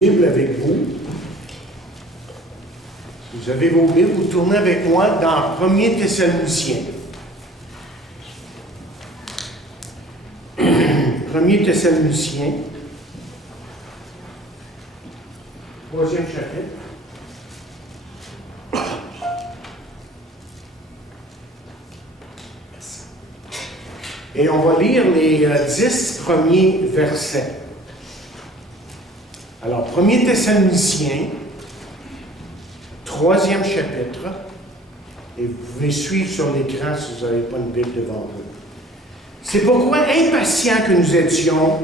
Bible avec vous. Vous avez vos Bibles, vous tournez avec moi dans 1er Thessaloniciens. 1er Thessaloniciens, 3e chapitre. Et on va lire les 10 premiers versets. Alors, 1er Thessaloniciens, 3e chapitre, et vous pouvez suivre sur l'écran si vous n'avez pas une Bible devant vous. C'est pourquoi, impatients que nous étions,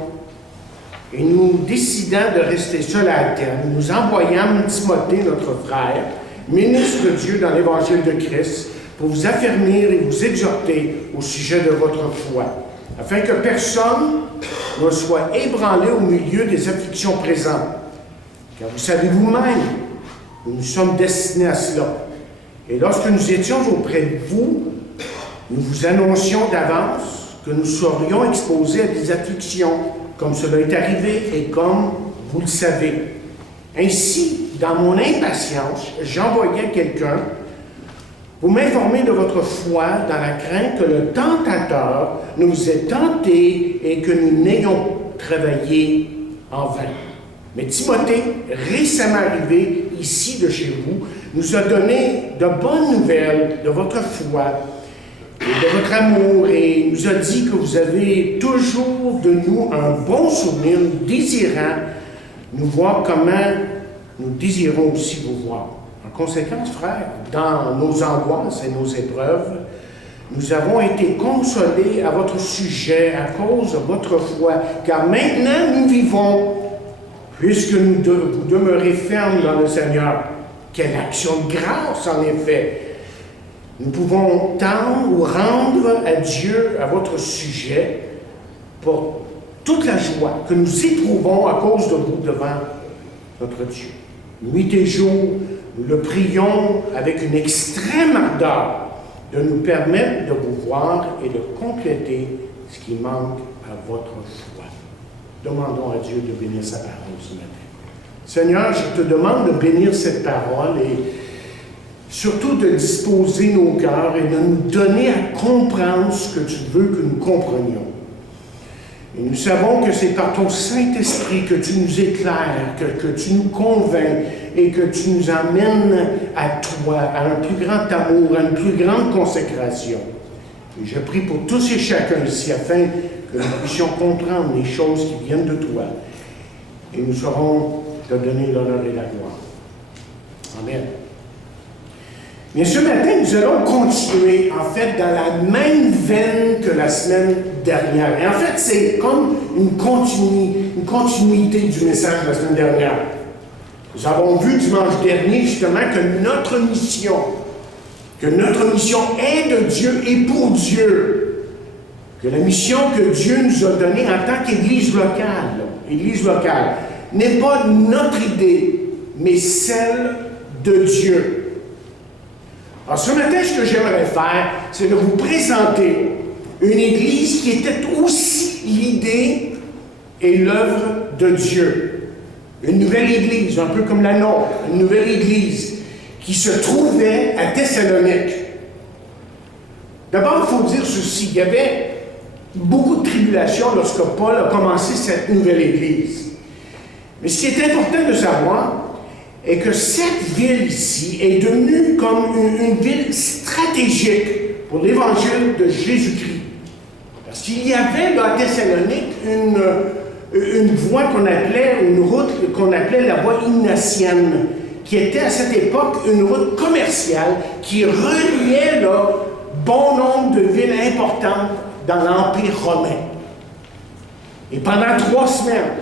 et nous décidant de rester seuls à Athènes, nous envoyâmes Timothée, notre frère, ministre de Dieu dans l'Évangile de Christ, pour vous affermir et vous exhorter au sujet de votre foi, afin que personne ne soit ébranlé au milieu des afflictions présentes. Car vous savez vous-même, nous sommes destinés à cela. Et lorsque nous étions auprès de vous, nous vous annoncions d'avance que nous serions exposés à des afflictions, comme cela est arrivé et comme vous le savez. Ainsi, dans mon impatience, j'envoyais quelqu'un pour m'informer de votre foi dans la crainte que le tentateur nous ait tentés et que nous n'ayons travaillé en vain. Mais Timothée, récemment arrivé ici de chez vous, nous a donné de bonnes nouvelles de votre foi et de votre amour et nous a dit que vous avez toujours de nous un bon souvenir, nous désirant nous voir comment nous désirons aussi vous voir. En conséquence, frères, dans nos angoisses et nos épreuves, nous avons été consolés à votre sujet à cause de votre foi, car maintenant nous vivons, puisque vous demeurez fermes dans le Seigneur. Quelle action de grâce, en effet! Nous pouvons tendre ou rendre à Dieu à votre sujet pour toute la joie que nous éprouvons à cause de vous devant notre Dieu. Nuit et jour, nous le prions avec une extrême ardeur de nous permettre de vous voir et de compléter ce qui manque à votre foi. Demandons à Dieu de bénir sa parole ce matin. Seigneur, je te demande de bénir cette parole et surtout de disposer nos cœurs et de nous donner à comprendre ce que tu veux que nous comprenions. Et nous savons que c'est par ton Saint-Esprit que tu nous éclaires, que tu nous convaincs et que tu nous amènes à toi, à un plus grand amour, à une plus grande consécration. Et je prie pour tous et chacun ici afin que nous puissions comprendre les choses qui viennent de toi. Et nous saurons te donner l'honneur et la gloire. Amen. Mais ce matin, nous allons continuer, en fait, dans la même veine que la semaine dernière. Et en fait, c'est comme une continuité du message de la semaine dernière. Nous avons vu dimanche dernier, justement, que notre mission est de Dieu et pour Dieu. Que la mission que Dieu nous a donnée en tant qu'Église locale, n'est pas notre idée, mais celle de Dieu. Alors, ce matin, ce que j'aimerais faire, c'est de vous présenter une Église qui était aussi l'idée et l'œuvre de Dieu. Une nouvelle Église, un peu comme la nôtre, une nouvelle Église qui se trouvait à Thessalonique. D'abord, il faut dire ceci, il y avait beaucoup de tribulations lorsque Paul a commencé cette nouvelle Église. Mais ce qui est important de savoir, est que cette ville ici est devenue comme une ville stratégique pour l'Évangile de Jésus-Christ. Parce qu'il y avait dans Thessalonique une voie qu'on appelait, une route qu'on appelait la voie ignatienne, qui était à cette époque une route commerciale qui reliait là, bon nombre de villes importantes dans l'Empire romain. Et pendant 3 semaines,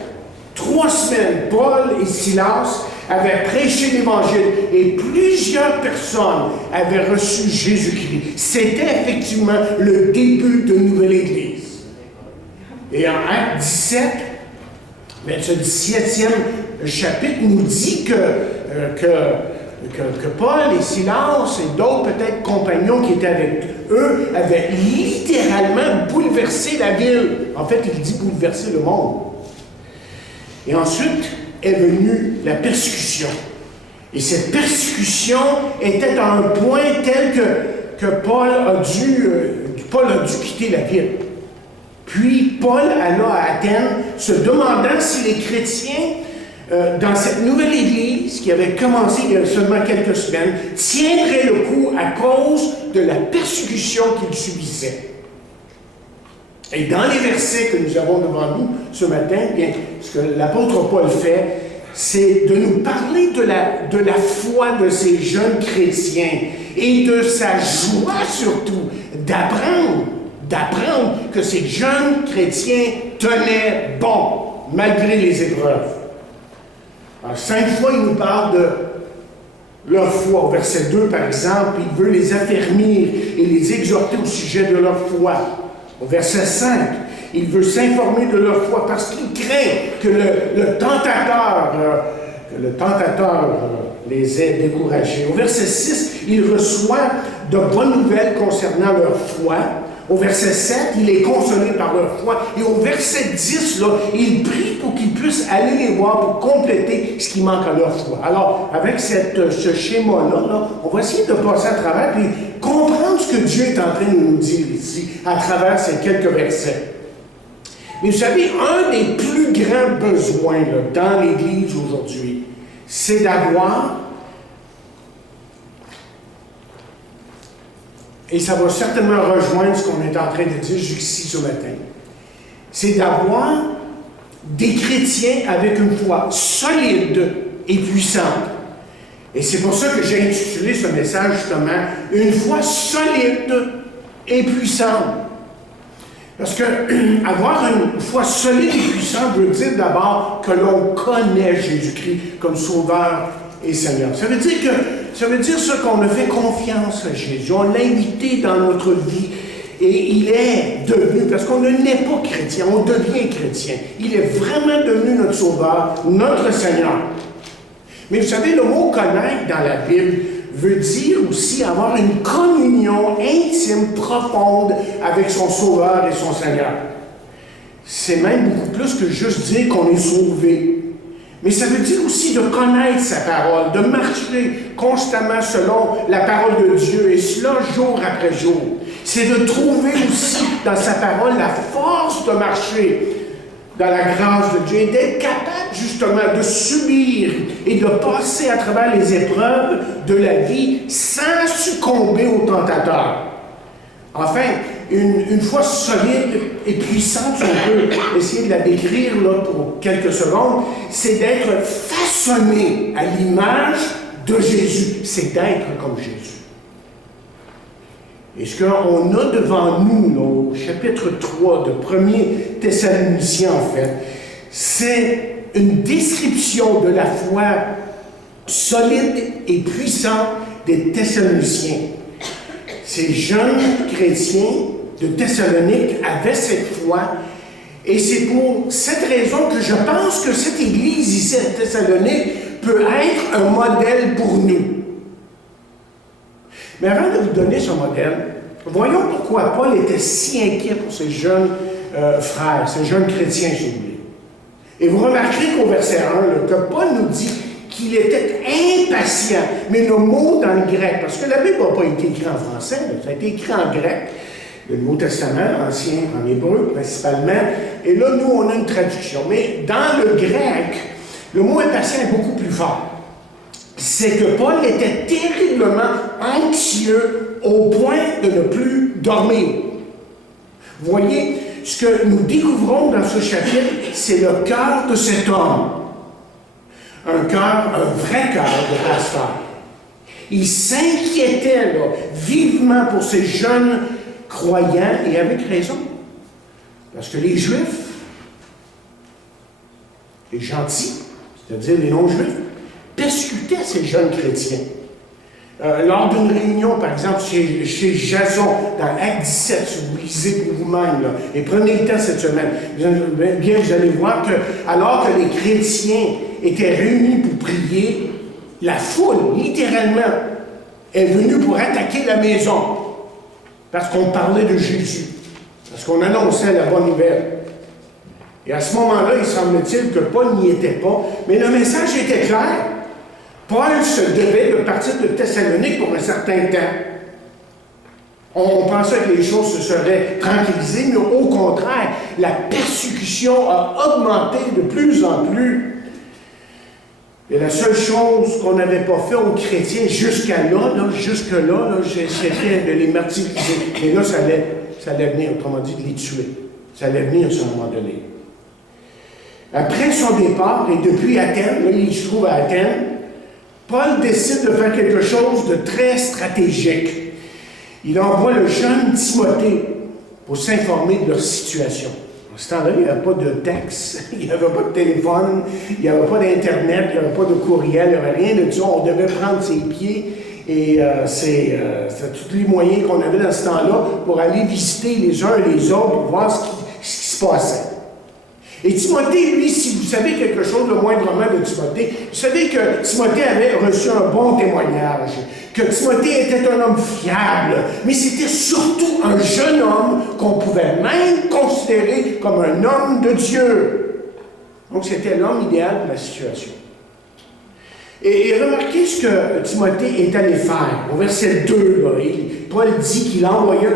Paul et Silas avaient prêché l'Évangile et plusieurs personnes avaient reçu Jésus-Christ. C'était effectivement le début d'une nouvelle Église. Et en Acte 17, ce 17e chapitre nous dit que Paul et Silas et d'autres peut-être compagnons qui étaient avec eux avaient littéralement bouleversé la ville. En fait, il dit bouleverser le monde. Et ensuite, est venue la persécution. Et cette persécution était à un point tel que Paul a dû quitter la ville. Puis Paul alla à Athènes, se demandant si les chrétiens, dans cette nouvelle église qui avait commencé il y a seulement quelques semaines, tiendraient le coup à cause de la persécution qu'ils subissaient. Et dans les versets que nous avons devant nous ce matin, bien, ce que l'apôtre Paul fait, c'est de nous parler de la foi de ces jeunes chrétiens et de sa joie surtout d'apprendre que ces jeunes chrétiens tenaient bon malgré les épreuves. Alors, 5 fois, il nous parle de leur foi. Au verset 2, par exemple, il veut les affermir et les exhorter au sujet de leur foi. Au verset 5, il veut s'informer de leur foi parce qu'il craint que le tentateur les ait découragés. Au verset 6, il reçoit de bonnes nouvelles concernant leur foi. Au verset 7, il est consolé par leur foi. Et au verset 10, là, il prie pour qu'ils puissent aller les voir pour compléter ce qui manque à leur foi. Alors, avec ce schéma-là, on va essayer de passer à travers et comprendre ce que Dieu est en train de nous dire ici, à travers ces quelques versets. Mais vous savez, un des plus grands besoins là, dans l'Église aujourd'hui, c'est d'avoir, et ça va certainement rejoindre ce qu'on est en train de dire jusqu'ici ce matin, c'est d'avoir des chrétiens avec une foi solide et puissante. Et c'est pour ça que j'ai intitulé ce message justement « Une foi solide et puissante ». Parce que avoir une foi solide et puissante veut dire d'abord que l'on connaît Jésus-Christ comme Sauveur et Seigneur. Ça veut dire ça qu'on a fait confiance à Jésus. On l'a invité dans notre vie et il est devenu, parce qu'on ne naît pas chrétien, on devient chrétien. Il est vraiment devenu notre Sauveur, notre Seigneur. Mais vous savez, le mot « connaître » dans la Bible veut dire aussi avoir une communion intime, profonde avec son Sauveur et son Seigneur. C'est même beaucoup plus que juste dire qu'on est sauvé. Mais ça veut dire aussi de connaître sa parole, de marcher constamment selon la parole de Dieu, et cela jour après jour. C'est de trouver aussi dans sa parole la force de marcher dans la grâce de Dieu et d'être capable justement de subir et de passer à travers les épreuves de la vie sans succomber aux tentateurs. Enfin, une foi solide et puissante, si on peut essayer de la décrire là, pour quelques secondes, c'est d'être façonné à l'image de Jésus. C'est d'être comme Jésus. Et ce qu'on a devant nous, là, au chapitre 3 de 1er Thessaloniciens, en fait, c'est une description de la foi solide et puissante des Thessaloniciens. Ces jeunes chrétiens de Thessalonique avaient cette foi, et c'est pour cette raison que je pense que cette église ici à Thessalonique peut être un modèle pour nous. Mais avant de vous donner ce modèle, voyons pourquoi Paul était si inquiet pour ses jeunes frères, ces jeunes chrétiens, si vous voulez. Et vous remarquerez qu'au verset 1, là, que Paul nous dit qu'il était impatient, mais le mot dans le grec, parce que la Bible n'a pas été écrite en français, là, ça a été écrit en grec, le Nouveau Testament, ancien, en hébreu principalement, et là, nous, on a une traduction. Mais dans le grec, le mot impatient est beaucoup plus fort. C'est que Paul était terriblement anxieux au point de ne plus dormir. Vous voyez, ce que nous découvrons dans ce chapitre, c'est le cœur de cet homme. Un vrai cœur de pasteur. Il s'inquiétait là, vivement pour ces jeunes croyants, et avec raison. Parce que les Juifs, les gentils, c'est-à-dire les non-Juifs, persécutaient ces jeunes chrétiens. Lors d'une réunion, par exemple, chez Jason, dans Acte 17, si vous lisez pour vous-même, là, et prenez le temps cette semaine, bien vous allez voir que, alors que les chrétiens étaient réunis pour prier, la foule, littéralement, est venue pour attaquer la maison, parce qu'on parlait de Jésus, parce qu'on annonçait la bonne nouvelle. Et à ce moment-là, il semble-t-il que Paul n'y était pas, mais le message était clair. Paul se devait de partir de Thessalonique pour un certain temps. On pensait que les choses se seraient tranquillisées, mais au contraire, la persécution a augmenté de plus en plus. Et la seule chose qu'on n'avait pas fait aux chrétiens jusqu'à là, c'était de les martyriser. Et là, ça allait venir, autrement dit, de les tuer. Ça allait venir à un moment donné. Après son départ, et depuis Athènes, là, il se trouve à Athènes, Paul décide de faire quelque chose de très stratégique. Il envoie le jeune Timothée pour s'informer de leur situation. À ce temps-là, il n'y avait pas de texte, il n'y avait pas de téléphone, il n'y avait pas d'Internet, il n'y avait pas de courriel, il n'y avait rien de tout ça. On devait prendre ses pieds et c'est tous les moyens qu'on avait dans ce temps-là pour aller visiter les uns et les autres pour voir ce qui se passait. Et Timothée, lui, si vous savez quelque chose de moindrement de Timothée, vous savez que Timothée avait reçu un bon témoignage, que Timothée était un homme fiable, mais c'était surtout un jeune homme qu'on pouvait même considérer comme un homme de Dieu. Donc c'était l'homme idéal de la situation. Et remarquez ce que Timothée est allé faire. Au verset 2, là, Paul dit qu'il envoyait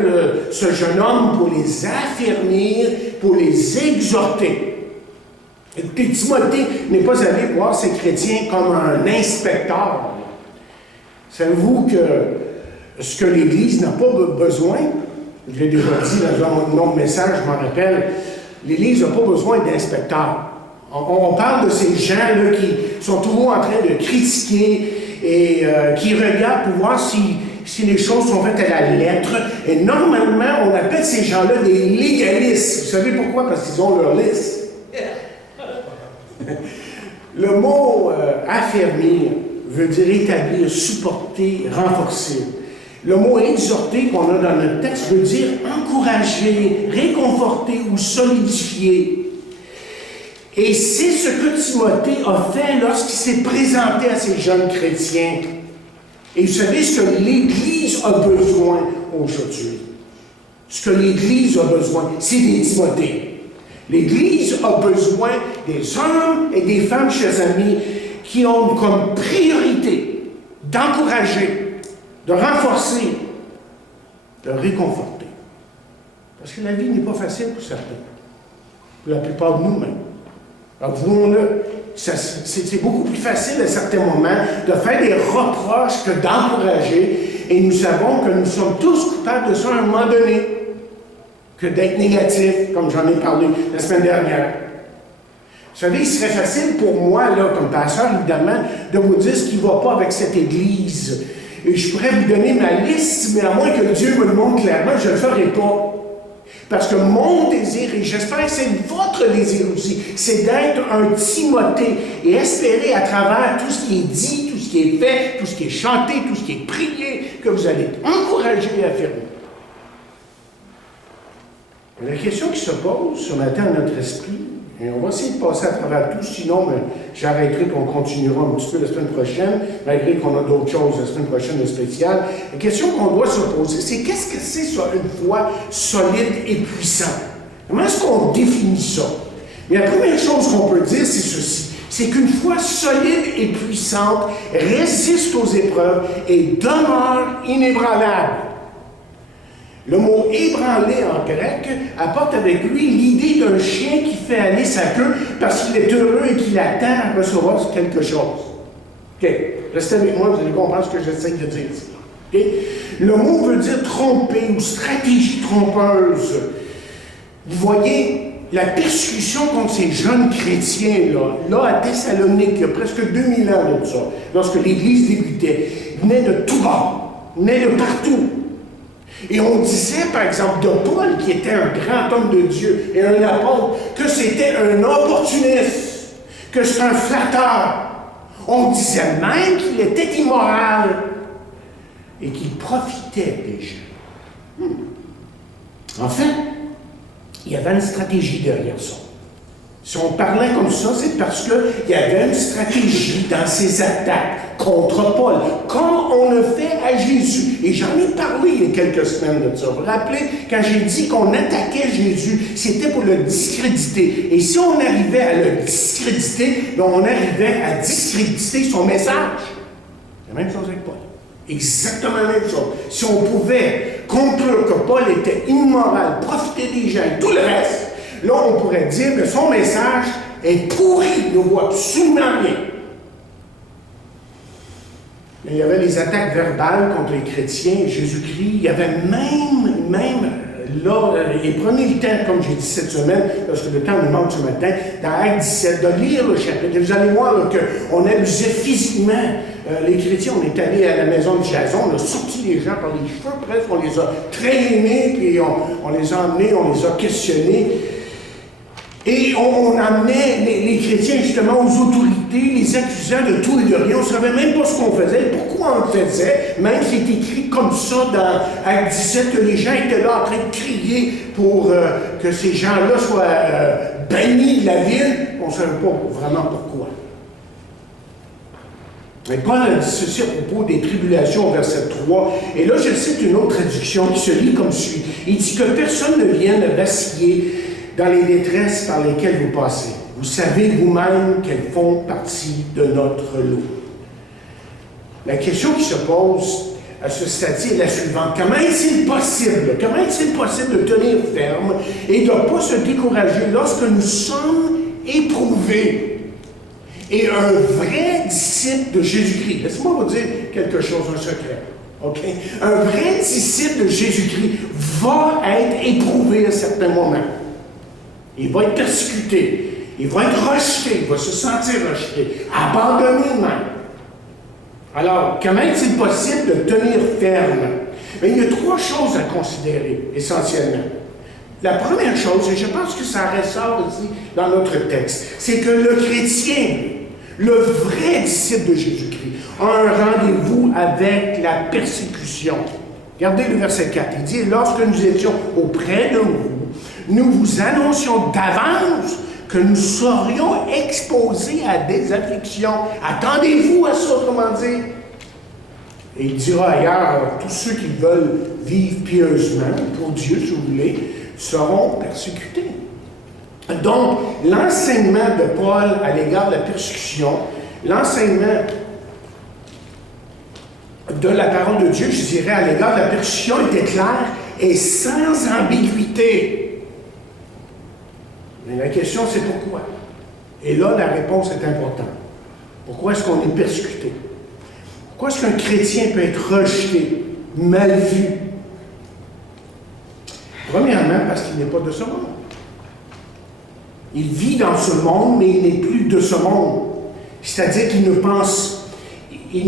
ce jeune homme pour les affermir, pour les exhorter. Et Timothée n'est pas allé voir ces chrétiens comme un inspecteur. Savez-vous que ce que l'Église n'a pas besoin, je l'ai déjà dit dans mon message, je m'en rappelle, l'Église n'a pas besoin d'inspecteurs. On parle de ces gens-là qui sont toujours en train de critiquer et qui regardent pour voir si les choses sont faites à la lettre. Et normalement, on appelle ces gens-là des légalistes. Vous savez pourquoi? Parce qu'ils ont leur liste. Le mot affermir veut dire établir, supporter, renforcer. Le mot exhorter qu'on a dans notre texte veut dire encourager, réconforter ou solidifier. Et c'est ce que Timothée a fait lorsqu'il s'est présenté à ces jeunes chrétiens. Et vous savez ce que l'Église a besoin aujourd'hui. Ce que l'Église a besoin, c'est des Timothées. L'Église a besoin des hommes et des femmes, chers amis, qui ont comme priorité d'encourager, de renforcer, de réconforter. Parce que la vie n'est pas facile pour certains, pour la plupart de nous-mêmes. Avouons-le, c'est beaucoup plus facile à certains moments de faire des reproches que d'encourager, et nous savons que nous sommes tous coupables de ça à un moment donné, que d'être négatif, comme j'en ai parlé la semaine dernière. Vous savez, il serait facile pour moi, là, comme pasteur, évidemment, de vous dire ce qui ne va pas avec cette Église. Et je pourrais vous donner ma liste, mais à moins que Dieu me le montre clairement, je ne le ferai pas. Parce que mon désir, et j'espère que c'est votre désir aussi, c'est d'être un Timothée et espérer à travers tout ce qui est dit, tout ce qui est fait, tout ce qui est chanté, tout ce qui est prié, que vous allez être encouragés et affirmés. La question qui se pose ce matin à notre esprit, et on va essayer de passer à travers tout, sinon j'arrêterai et on continuera un petit peu la semaine prochaine, malgré qu'on a d'autres choses la semaine prochaine de spécial. La question qu'on doit se poser, c'est qu'est-ce que c'est ça, une foi solide et puissante? Comment est-ce qu'on définit ça? Mais la première chose qu'on peut dire, c'est ceci. C'est qu'une foi solide et puissante résiste aux épreuves et demeure inébranlable. Le mot « ébranler » en grec apporte avec lui l'idée d'un chien qui fait aller sa queue parce qu'il est heureux et qu'il attend à recevoir quelque chose. OK. Restez avec moi, vous allez comprendre ce que j'essaie de dire ici. Okay? Le mot veut dire tromper ou stratégie trompeuse. Vous voyez, la persécution contre ces jeunes chrétiens, là à Thessalonique, il y a presque 2000 ans de ça, lorsque l'Église débutait, venait de tout bord, venait de partout. Et on disait, par exemple, de Paul, qui était un grand homme de Dieu et un apôtre, que c'était un opportuniste, que c'était un flatteur. On disait même qu'il était immoral et qu'il profitait des gens. En fait, il y avait une stratégie derrière ça. Si on parlait comme ça, c'est parce qu'il y avait une stratégie dans ces attaques contre Paul, comme on le fait à Jésus. Et j'en ai parlé il y a quelques semaines de ça. Vous vous rappelez, quand j'ai dit qu'on attaquait Jésus, c'était pour le discréditer. Et si on arrivait à le discréditer, bien, on arrivait à discréditer son message. C'est la même chose avec Paul. Exactement la même chose. Si on pouvait conclure que Paul était immoral, profiter des gens et tout le reste, là, on pourrait dire que son message est pourri, il ne voit absolument rien. Mais il y avait les attaques verbales contre les chrétiens, Jésus-Christ. Il y avait même là, et prenez le temps, comme j'ai dit cette semaine, parce que le temps nous manque ce matin, dans Actes 17, de lire le chapitre. Et vous allez voir qu'on abusait physiquement. Les chrétiens, on est allé à la maison de Jason, on a sorti les gens par les cheveux, presque, on les a traînés, puis on les a emmenés, on les a questionnés. Et on amenait les chrétiens justement aux autorités, les accusant de tout et de rien. On ne savait même pas ce qu'on faisait, pourquoi on le faisait. Même c'est écrit comme ça dans Actes 17, que les gens étaient là en train de crier pour que ces gens-là soient bannis de la ville. On ne savait pas vraiment pourquoi. Mais Paul a dit ceci à propos des tribulations au verset 3. Et là, je cite une autre traduction qui se lit comme suit. Il dit que personne ne vienne vaciller dans les détresses par lesquelles vous passez. Vous savez vous-même qu'elles font partie de notre lot. La question qui se pose à ce stade-ci est la suivante. Comment est-il possible de tenir ferme et de ne pas se décourager lorsque nous sommes éprouvés? Et un vrai disciple de Jésus-Christ, laissez-moi vous dire quelque chose, un secret. OK? Un vrai disciple de Jésus-Christ va être éprouvé à certains moments. Il va être persécuté, il va être rejeté, il va se sentir rejeté, abandonné même. Alors, comment est-il possible de tenir ferme? Mais il y a trois choses à considérer, essentiellement. La première chose, et je pense que ça ressort aussi dans notre texte, c'est que le chrétien, le vrai disciple de Jésus-Christ, a un rendez-vous avec la persécution. Regardez le verset 4, il dit « Lorsque nous étions auprès de vous, nous vous annoncions d'avance que nous serions exposés à des afflictions. Attendez-vous à ça, autrement dit. » Et il dira ailleurs, tous ceux qui veulent vivre pieusement, pour Dieu, si vous voulez, seront persécutés. Donc, l'enseignement de Paul à l'égard de la persécution, l'enseignement de la parole de Dieu, je dirais, à l'égard de la persécution était clair et sans ambiguïté. Mais la question, c'est pourquoi? Et là, la réponse est importante. Pourquoi est-ce qu'on est persécuté? Pourquoi est-ce qu'un chrétien peut être rejeté, mal vu? Premièrement, parce qu'il n'est pas de ce monde. Il vit dans ce monde, mais il n'est plus de ce monde. C'est-à-dire qu'il ne pense et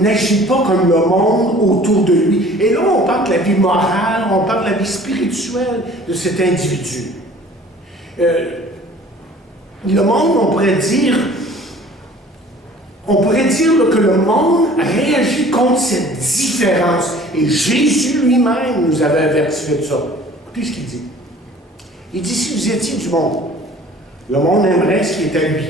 n'agit pas comme le monde autour de lui. Et là, on parle de la vie morale, on parle de la vie spirituelle de cet individu. Le monde, on pourrait dire que le monde réagit contre cette différence. Et Jésus lui-même nous avait averti de ça. Écoutez ce qu'il dit. Il dit, si vous étiez du monde, le monde aimerait ce qui est à lui.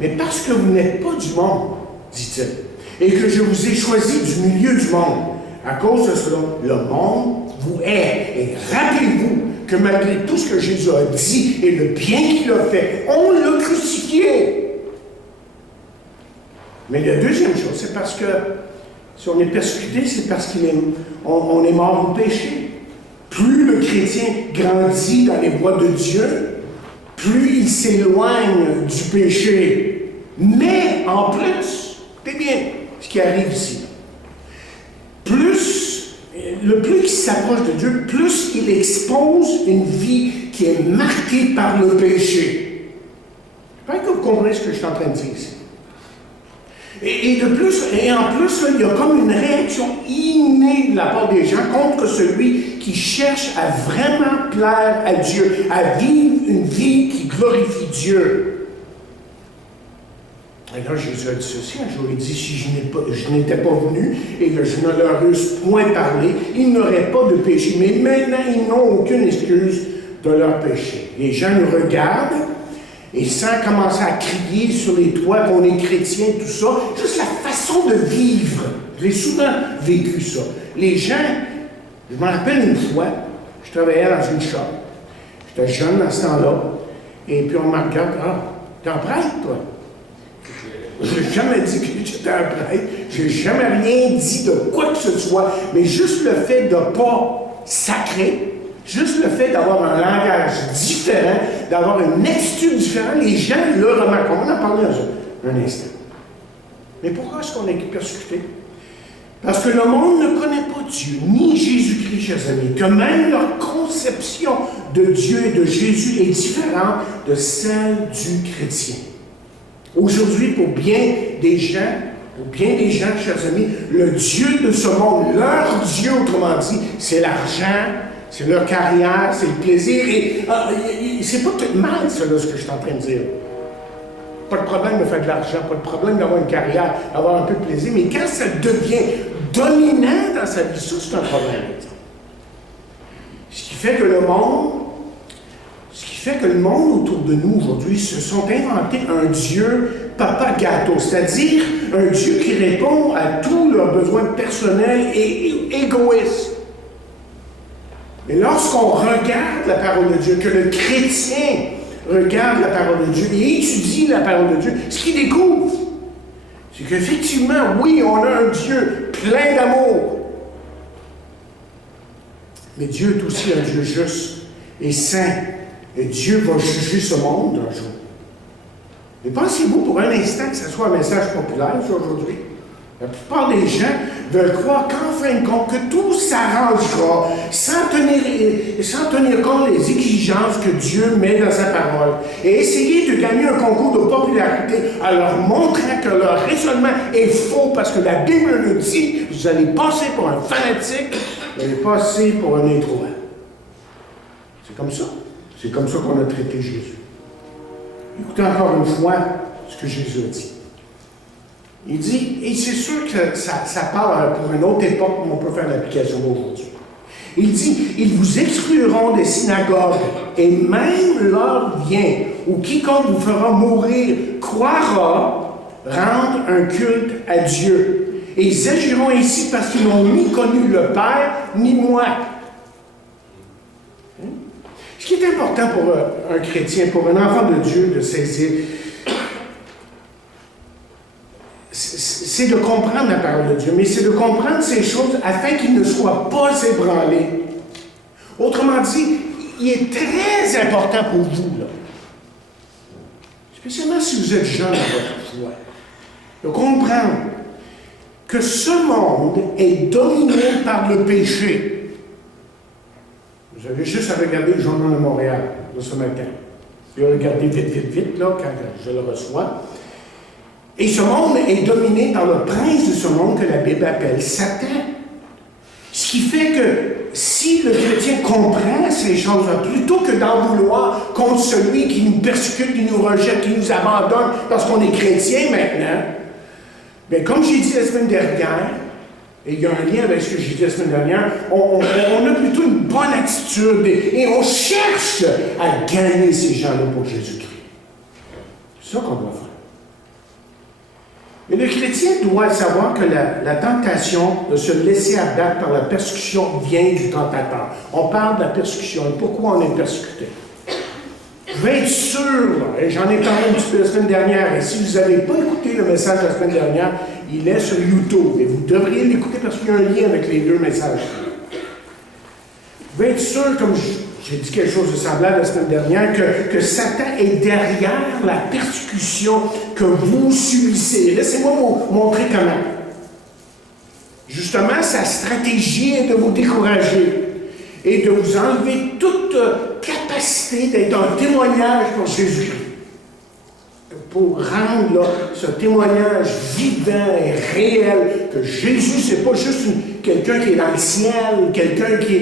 Mais parce que vous n'êtes pas du monde, dit-il, et que je vous ai choisi du milieu du monde, à cause de cela, le monde vous hait. Et rappelez-vous que malgré tout ce que Jésus a dit et le bien qu'il a fait, on l'a crucifié. Mais la deuxième chose, c'est parce que si on est persécuté, c'est parce qu'on est mort au péché. Plus le chrétien grandit dans les voies de Dieu, plus il s'éloigne du péché. Mais en plus, écoutez bien ce qui arrive ici. Le plus il s'approche de Dieu, plus il expose une vie qui est marquée par le péché. Je crois que vous comprenez ce que je suis en train de dire ici. Et en plus, là, il y a comme une réaction innée de la part des gens contre celui qui cherche à vraiment plaire à Dieu, à vivre une vie qui glorifie Dieu. Et là, Jésus a dit ceci, un jour, il dit, si je n'étais pas venu et que je ne leur eusse point parlé, ils n'auraient pas de péché. Mais maintenant, ils n'ont aucune excuse de leur péché. Les gens nous regardent Et sans commencer à crier sur les toits qu'on est chrétien, tout ça, juste la façon de vivre. J'ai souvent vécu ça. Les gens, je me rappelle une fois, je travaillais dans une shop. J'étais jeune dans ce temps-là. Et puis on me regarde, ah, t'es un prêtre, toi? Je n'ai jamais dit que j'étais un prêtre. Je n'ai jamais rien dit de quoi que ce soit. Mais juste le fait de ne pas sacrer, juste le fait d'avoir un langage différent, d'avoir une attitude différente, les gens le remarquent. On en a parlé un instant. Mais pourquoi est-ce qu'on est persécuté? Parce que le monde ne connaît pas Dieu, ni Jésus-Christ, chers amis, que même leur conception de Dieu et de Jésus est différente de celle du chrétien. Aujourd'hui, pour bien des gens, chers amis, le Dieu de ce monde, leur Dieu, autrement dit, c'est l'argent, c'est leur carrière, c'est le plaisir. Et c'est pas tout mal, ça, là, ce que je suis en train de dire. Pas de problème de faire de l'argent, pas de problème d'avoir une carrière, d'avoir un peu de plaisir, mais quand ça devient dominant dans sa vie, ça, c'est un problème. Ce qui fait que le monde autour de nous aujourd'hui se sont inventés un Dieu papa gâteau, c'est-à-dire un Dieu qui répond à tous leurs besoins personnels et égoïstes. Mais lorsqu'on regarde la parole de Dieu, que le chrétien regarde la parole de Dieu et étudie la parole de Dieu, ce qu'il découvre, c'est qu'effectivement, oui, on a un Dieu plein d'amour. Mais Dieu est aussi un Dieu juste et saint. Et Dieu va juger ce monde un jour. Mais pensez-vous pour un instant que ce soit un message populaire aujourd'hui? La plupart des gens veulent croire qu'en fin de compte, que tout s'arrangera sans tenir compte des exigences que Dieu met dans sa parole. Et essayer de gagner un concours de popularité en leur montrant que leur raisonnement est faux parce que la Bible le dit, vous allez passer pour un fanatique, vous allez passer pour un introvert. C'est comme ça. C'est comme ça qu'on a traité Jésus. Écoutez encore une fois ce que Jésus a dit. Il dit, et c'est sûr que ça parle pour une autre époque, mais on peut faire l'application aujourd'hui. Il dit, ils vous excluront des synagogues, et même l'heure vient où quiconque vous fera mourir croira rendre un culte à Dieu. Et ils agiront ainsi parce qu'ils n'ont ni connu le Père, ni moi. Ce qui est important pour un chrétien, pour un enfant de Dieu, de saisir, c'est de comprendre la parole de Dieu, mais c'est de comprendre ces choses afin qu'il ne soit pas ébranlé. Autrement dit, il est très important pour vous, là, spécialement si vous êtes jeune dans votre foi, de comprendre que ce monde est dominé par le péché. Vous avez juste à regarder le Journal de Montréal de ce matin. Je vais regarder vite, là, quand je le reçois. Et ce monde est dominé par le prince de ce monde que la Bible appelle Satan. Ce qui fait que si le chrétien comprend ces choses-là, plutôt que d'en vouloir contre celui qui nous persécute, qui nous rejette, qui nous abandonne parce qu'on est chrétien maintenant, bien, comme j'ai dit la semaine dernière, et il y a un lien avec ce que j'ai dit la semaine dernière, on a plutôt une bonne attitude et on cherche à gagner ces gens-là pour Jésus-Christ. C'est ça qu'on doit faire. Mais le chrétien doit savoir que la tentation de se laisser abattre par la persécution vient du tentateur. On parle de la persécution. Et pourquoi on est persécuté? Je veux être sûr, là, et j'en ai parlé un petit peu la semaine dernière, et si vous n'avez pas écouté le message la semaine dernière, il est sur YouTube, et vous devriez l'écouter parce qu'il y a un lien avec les deux messages. Vous devez être sûr, comme j'ai dit quelque chose de semblable la semaine dernière, que Satan est derrière la persécution que vous subissez. Laissez-moi vous montrer comment. Justement, sa stratégie est de vous décourager et de vous enlever toute capacité d'être un témoignage pour Jésus-Christ. Pour rendre là, ce témoignage vivant et réel que Jésus, c'est pas juste quelqu'un qui est dans le ciel, quelqu'un qui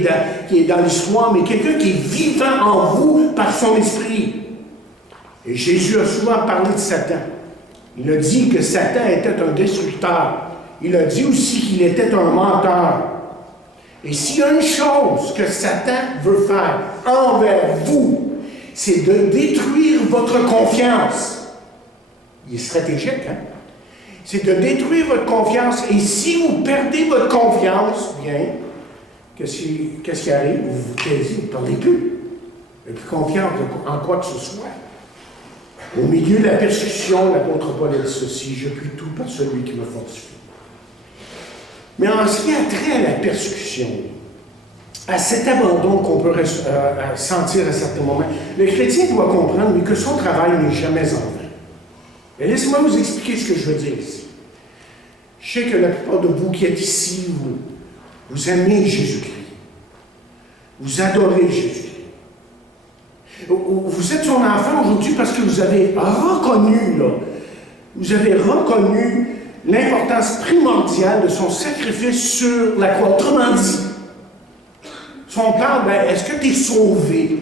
est dans l'histoire, mais quelqu'un qui est vivant en vous par son esprit. Et Jésus a souvent parlé de Satan. Il a dit que Satan était un destructeur. Il a dit aussi qu'il était un menteur. Et s'il y a une chose que Satan veut faire envers vous, c'est de détruire votre confiance. Il est stratégique, hein? C'est de détruire votre confiance. Et si vous perdez votre confiance, bien, qu'est-ce qui arrive? Vous vous taisez, vous ne parlez plus. Vous n'avez plus confiance en quoi que ce soit. Au milieu de la persécution, l'apôtre Paul a dit ceci: je puis tout par celui qui me fortifie. Mais en ce qui a trait à la persécution, à cet abandon qu'on peut sentir à certains moments, le chrétien doit comprendre que son travail n'est jamais en vain. Et laissez-moi vous expliquer ce que je veux dire ici. Je sais que la plupart de vous qui êtes ici, vous aimez Jésus-Christ. Vous adorez Jésus-Christ. Vous êtes son enfant aujourd'hui parce que vous avez reconnu l'importance primordiale de son sacrifice sur la croix. Autrement dit, si on parle, est-ce que tu es sauvé?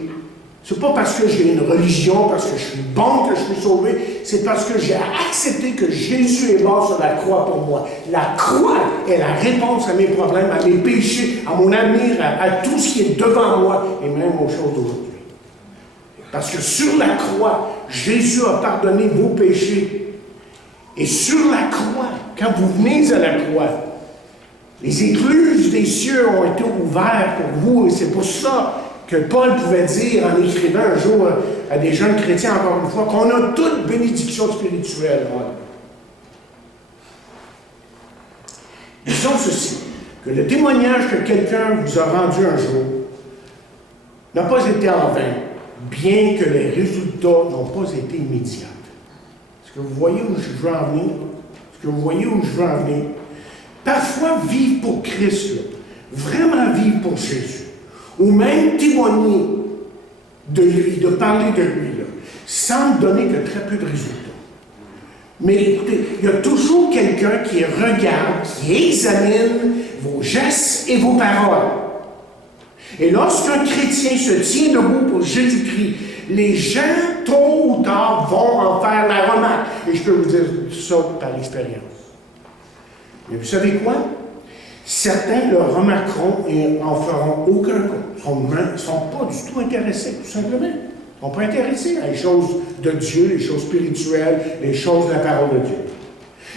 C'est pas parce que j'ai une religion, parce que je suis bon que je suis sauvé, c'est parce que j'ai accepté que Jésus est mort sur la croix pour moi. La croix est la réponse à mes problèmes, à mes péchés, à mon avenir, à tout ce qui est devant moi, et même aux choses d'aujourd'hui. Parce que sur la croix, Jésus a pardonné vos péchés. Et sur la croix, quand vous venez à la croix, les écluses des cieux ont été ouvertes pour vous, et c'est pour ça que Paul pouvait dire, en écrivant un jour à des jeunes chrétiens, encore une fois, qu'on a toute bénédiction spirituelle. Disons ceci, que le témoignage que quelqu'un vous a rendu un jour n'a pas été en vain, bien que les résultats n'ont pas été immédiats. Est-ce que vous voyez où je veux en venir? Parfois, vivre pour Christ, vraiment vivre pour Jésus, ou même témoigner de lui, de parler de lui, sans donner que très peu de résultats. Mais écoutez, il y a toujours quelqu'un qui regarde, qui examine vos gestes et vos paroles. Et lorsqu'un chrétien se tient debout pour Jésus-Christ, les gens, tôt ou tard, vont en faire la remarque. Et je peux vous dire ça par expérience. Mais vous savez quoi? Certains le remarqueront et n'en feront aucun compte. Ils ne sont pas du tout intéressés, tout simplement. Ils ne sont pas intéressés à les choses de Dieu, les choses spirituelles, les choses de la parole de Dieu.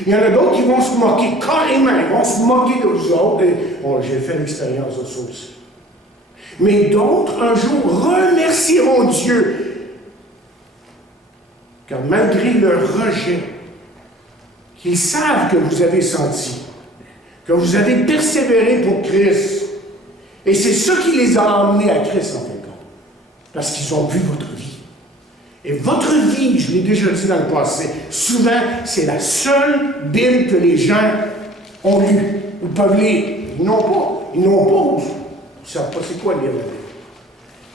Il y en a d'autres qui vont se moquer carrément, ils vont se moquer de vous autres. J'ai fait l'expérience de ça aussi. Mais d'autres, un jour, remercieront Dieu. Car malgré leur rejet, qu'ils savent que vous avez senti, que vous avez persévéré pour Christ. Et c'est ça qui les a emmenés à Christ, en fin de compte. Parce qu'ils ont vu votre vie. Et votre vie, je l'ai déjà dit dans le passé, souvent, c'est la seule Bible que les gens ont lue ou peuvent lire. Ils n'ont pas. Ils n'ont pas. Ils ne savent pas c'est quoi lire la Bible.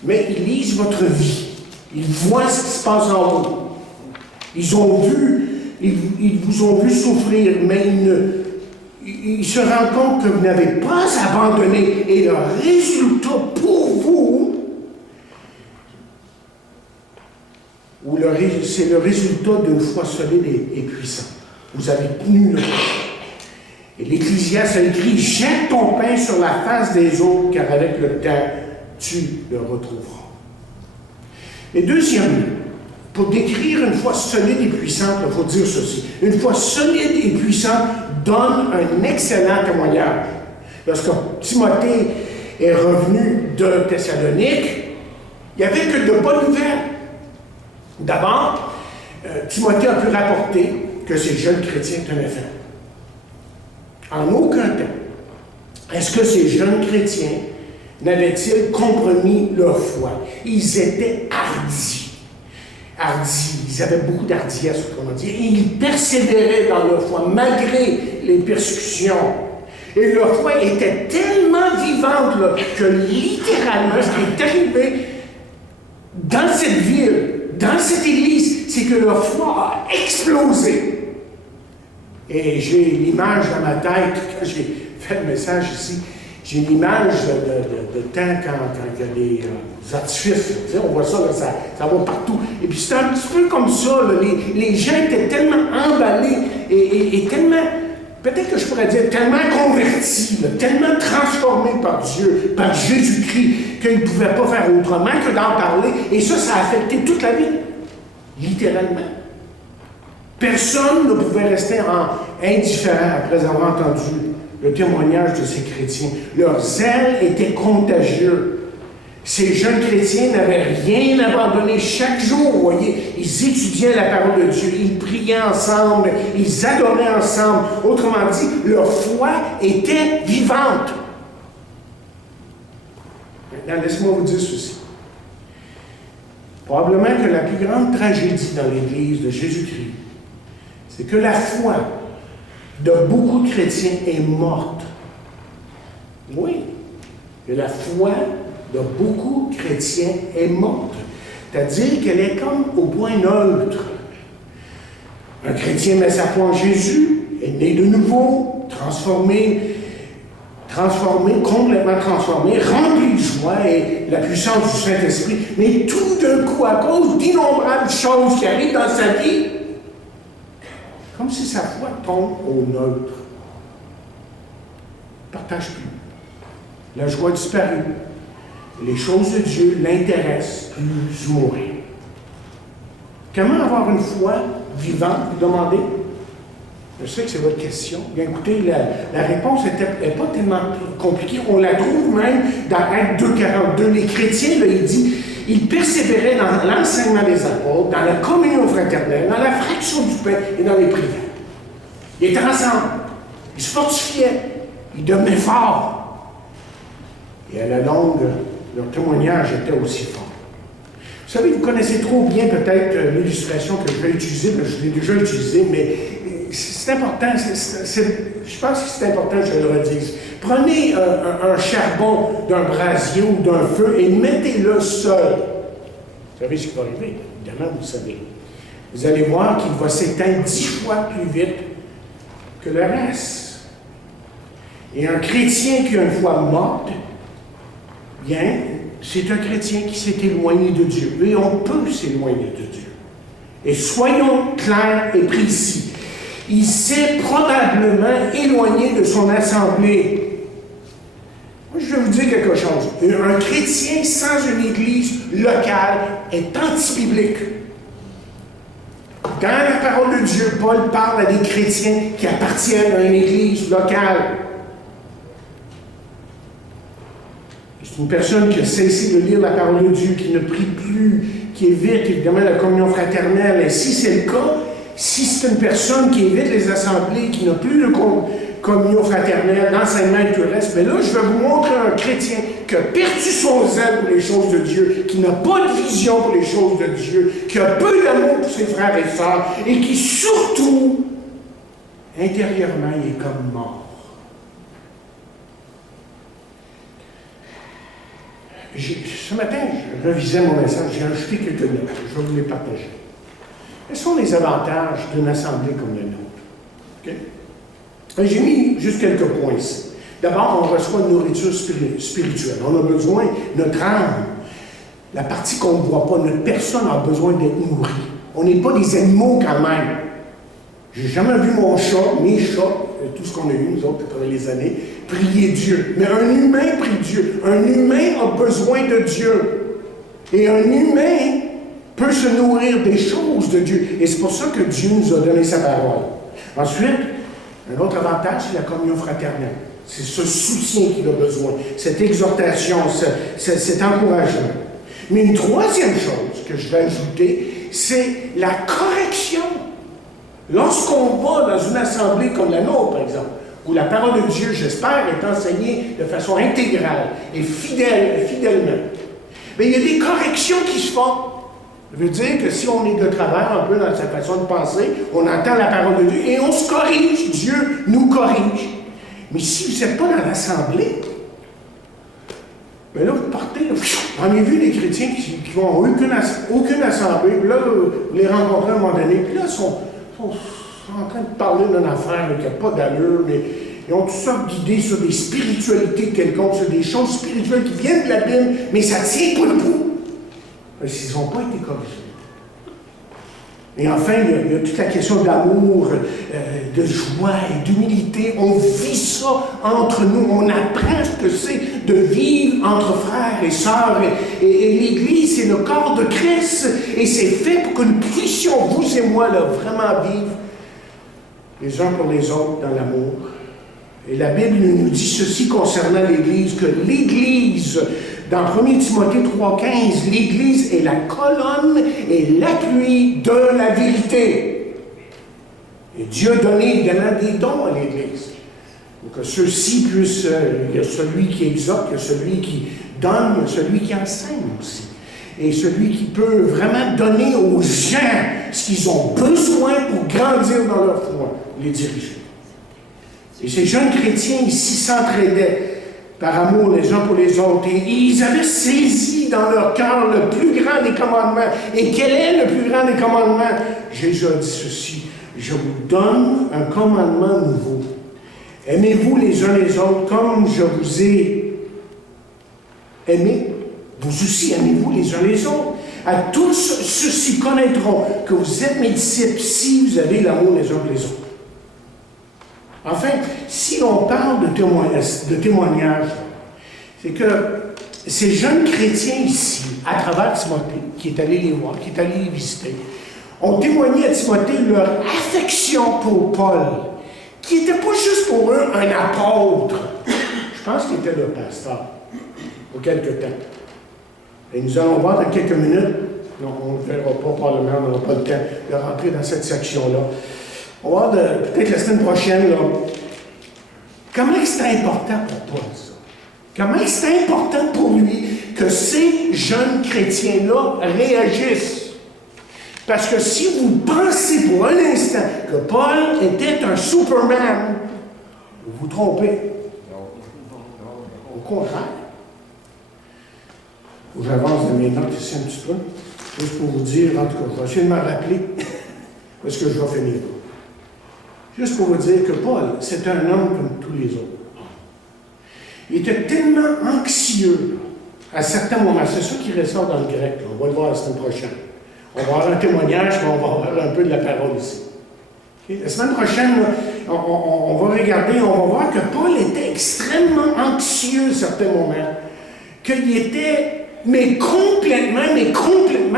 Mais ils lisent votre vie. Ils voient ce qui se passe en vous. Ils vous ont vu souffrir, mais ils se rendent compte que vous n'avez pas abandonné. Et le résultat pour vous, c'est le résultat d'une foi solide et puissante. Vous avez tenu le coup. Et l'Ecclésiaste a écrit: jette ton pain sur la face des autres, car avec le temps, tu le retrouveras. Et deuxièmement, pour décrire une foi solide et puissante, il faut dire ceci. Une foi solide et puissante donne un excellent témoignage. Lorsque Timothée est revenu de Thessalonique, il n'y avait que de bonnes nouvelles. D'abord, Timothée a pu rapporter que ces jeunes chrétiens tenaient ferme. En aucun temps, est-ce que ces jeunes chrétiens n'avaient-ils compromis leur foi? Ils étaient hardis. Ils avaient beaucoup d'hardiesse, autrement dit, et ils persévéraient dans leur foi, malgré les persécutions. Et leur foi était tellement vivante là, que littéralement, ce qui est arrivé dans cette ville, dans cette église, c'est que leur foi a explosé. Et j'ai l'image dans ma tête, quand j'ai fait le message ici, j'ai l'image de temps quand il y a des artifices. On voit ça, là, ça va partout. Et puis c'est un petit peu comme ça. Là, les gens étaient tellement emballés et tellement peut-être que je pourrais dire tellement convertis, là, tellement transformés par Dieu, par Jésus-Christ, qu'ils ne pouvaient pas faire autrement que d'en parler. Et ça a affecté toute la vie, littéralement. Personne ne pouvait rester indifférent après avoir entendu le témoignage de ces chrétiens. Leur zèle était contagieux. Ces jeunes chrétiens n'avaient rien abandonné chaque jour, vous voyez. Ils étudiaient la parole de Dieu, ils priaient ensemble, ils adoraient ensemble. Autrement dit, leur foi était vivante. Maintenant, laissez-moi vous dire ceci. Probablement que la plus grande tragédie dans l'Église de Jésus-Christ, c'est que la foi de beaucoup de chrétiens est morte. Oui, que la foi de beaucoup de chrétiens est morte. C'est-à-dire qu'elle est comme au point neutre. Un chrétien met sa foi en Jésus, est né de nouveau, transformé, complètement transformé, rempli de joie et la puissance du Saint-Esprit. Mais tout d'un coup, à cause d'innombrables choses qui arrivent dans sa vie, comme si sa foi tombe au neutre. Il ne partage plus. La joie disparue. Les choses de Dieu l'intéressent plus ou moins. Comment avoir une foi vivante, vous demandez? Je sais que c'est votre question. Bien écoutez, la réponse n'est pas tellement compliquée. On la trouve même dans Actes 2,42. Les chrétiens, là, il dit, ils persévéraient dans l'enseignement des apôtres, dans la communion fraternelle, dans la fraction du pain et dans les prières. Ils étaient ensemble. Ils se fortifiaient. Ils devenaient forts. Et à la longue, leur témoignage était aussi fort. Vous savez, vous connaissez trop bien peut-être l'illustration que je vais utiliser, je l'ai déjà utilisée, mais c'est important, je pense que c'est important que je le redise. Prenez un charbon d'un brasier ou d'un feu et mettez-le seul. Vous savez ce qui va arriver? Évidemment, vous le savez. Vous allez voir qu'il va s'éteindre 10 fois plus vite que le reste. Et un chrétien qui a une foi morte, bien, c'est un chrétien qui s'est éloigné de Dieu. Et on peut s'éloigner de Dieu. Et soyons clairs et précis. Il s'est probablement éloigné de son assemblée. Moi, je vais vous dire quelque chose. Un chrétien sans une église locale est antibiblique. Dans la parole de Dieu, Paul parle à des chrétiens qui appartiennent à une église locale. C'est une personne qui a cessé de lire la parole de Dieu, qui ne prie plus, qui évite évidemment la communion fraternelle. Et si c'est le cas, si c'est une personne qui évite les assemblées, qui n'a plus de communion fraternelle, d'enseignement et tout le reste, mais là, je vais vous montrer un chrétien qui a perdu son zèle pour les choses de Dieu, qui n'a pas de vision pour les choses de Dieu, qui a peu d'amour pour ses frères et sœurs, et qui surtout, intérieurement, il est comme mort. Ce matin, je revisais mon message, j'ai ajouté quelques notes, je vais vous les partager. Quels sont les avantages d'une assemblée comme la nôtre? Okay? J'ai mis juste quelques points ici. D'abord, on reçoit une nourriture spirituelle. On a besoin, notre âme, la partie qu'on ne voit pas, notre personne a besoin d'être nourrie. On n'est pas des animaux quand même. J'ai jamais vu mon chat, mes chats, tout ce qu'on a eu, nous autres, à travers les années, prier Dieu. Mais un humain prie Dieu. Un humain a besoin de Dieu. Et un humain peut se nourrir des choses de Dieu. Et c'est pour ça que Dieu nous a donné sa parole. Ensuite, un autre avantage, c'est la communion fraternelle. C'est ce soutien qu'il a besoin, cette exhortation, cet encouragement. Mais une troisième chose que je vais ajouter, c'est la correction. Lorsqu'on va dans une assemblée comme la nôtre, par exemple, où la parole de Dieu, j'espère, est enseignée de façon intégrale et fidèlement, mais il y a des corrections qui se font. Ça veut dire que si on est de travers un peu dans sa façon de penser, on entend la parole de Dieu et on se corrige. Dieu nous corrige. Mais si vous n'êtes pas dans l'assemblée, bien là, vous partez. J'en ai vu des chrétiens qui n'ont aucune assemblée, puis là, vous les rencontrez à un moment donné, puis là, ils sont en train de parler d'une affaire qui n'a pas d'allure, mais ils ont toutes sortes d'idées sur des spiritualités quelconques, sur des choses spirituelles qui viennent de la Bible, mais ça ne tient pas debout. S'ils n'ont pas été corrigés. Et enfin, il y a toute la question d'amour, de joie et d'humilité. On vit ça entre nous. On apprend ce que c'est de vivre entre frères et sœurs. Et l'Église, c'est le corps de Christ. Et c'est fait pour que nous puissions, vous et moi, là, vraiment vivre les uns pour les autres dans l'amour. Et la Bible nous dit ceci concernant l'Église, que l'Église, dans 1 Timothée 3,15, l'Église est la colonne et l'appui de la vérité. Et Dieu a donné évidemment des dons à l'Église. Pour que ceux-ci puissent, il y a celui qui exhorte, il y a celui qui donne, il y a celui qui enseigne aussi. Et celui qui peut vraiment donner aux gens ce qu'ils ont besoin pour grandir dans leur foi, les diriger. Et ces jeunes chrétiens ici s'entraidaient par amour les uns pour les autres. Et ils avaient saisi dans leur cœur le plus grand des commandements. Et quel est le plus grand des commandements? Jésus a dit ceci: je vous donne un commandement nouveau. Aimez-vous les uns les autres comme je vous ai aimé. Vous aussi aimez-vous les uns les autres. À tous ceux-ci connaîtront que vous êtes mes disciples si vous avez l'amour les uns pour les autres. Enfin, si l'on parle de témoignage, c'est que ces jeunes chrétiens ici, à travers Timothée, qui est allé les voir, qui est allé les visiter, ont témoigné à Timothée leur affection pour Paul, qui n'était pas juste pour eux un apôtre. Je pense qu'il était le pasteur, pour quelque temps. Et nous allons voir dans quelques minutes, non, on ne verra pas, probablement, on n'aura pas le temps de rentrer dans cette section-là. On va voir peut-être la semaine prochaine, là, comment c'est important pour Paul, ça? Comment c'est important pour lui que ces jeunes chrétiens-là réagissent? Parce que si vous pensez pour un instant que Paul était un Superman, vous vous trompez. Au contraire. J'avance de mes notes ici un petit peu, juste pour vous dire, en tout cas, je vais essayer de m'en rappeler, parce que je vais finir. Juste pour vous dire que Paul, c'est un homme comme tous les autres. Il était tellement anxieux à certains moments. C'est ça qui ressort dans le grec. Là. On va le voir la semaine prochaine. On va avoir un témoignage, mais on va avoir un peu de la parole ici. Okay? La semaine prochaine, là, on va regarder, on va voir que Paul était extrêmement anxieux à certains moments. Qu'il était, mais complètement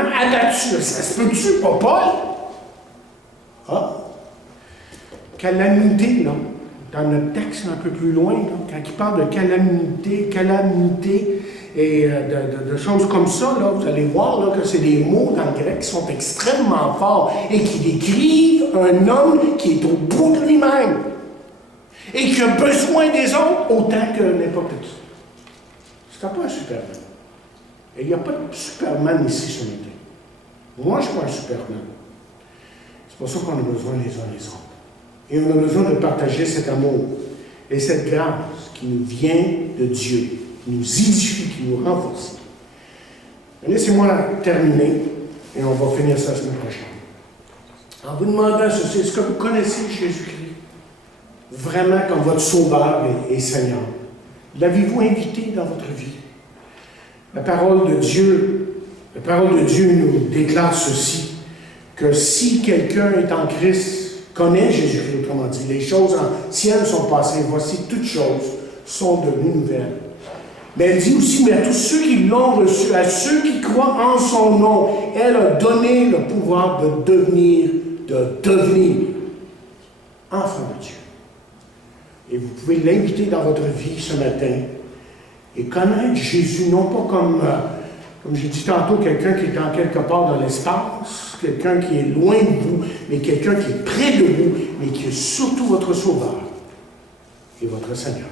abattu. Ça se peut-tu, pas Paul? Ah! Calamité, non. Dans notre texte un peu plus loin, là, quand il parle de calamité et de choses comme ça, là, vous allez voir là, que c'est des mots dans le grec qui sont extrêmement forts et qui décrivent un homme qui est au bout de lui-même et qui a besoin des autres autant que n'importe qui. C'était pas un Superman. Et il n'y a pas de Superman ici sur la terre. Moi, je ne suis pas un Superman. C'est pour ça qu'on a besoin les uns les autres. Et on a besoin de partager cet amour et cette grâce qui nous vient de Dieu, qui nous édifie, qui nous renforce. Laissez-moi terminer et on va finir ça la semaine prochaine. En vous demandant ceci, est-ce que vous connaissez Jésus-Christ vraiment comme votre Sauveur et Seigneur? L'avez-vous invité dans votre vie? La parole de Dieu nous déclare ceci, que si quelqu'un est en Christ, connaît Jésus-Christ, autrement dit, les choses anciennes sont passées, voici toutes choses sont devenues nouvelles. Mais elle dit aussi, mais à tous ceux qui l'ont reçu, à ceux qui croient en son nom, elle a donné le pouvoir de devenir enfant de Dieu. Et vous pouvez l'inviter dans votre vie ce matin et connaître Jésus, non pas comme j'ai dit tantôt, quelqu'un qui est en quelque part dans l'espace, quelqu'un qui est loin de vous, mais quelqu'un qui est près de vous, mais qui est surtout votre Sauveur et votre Seigneur.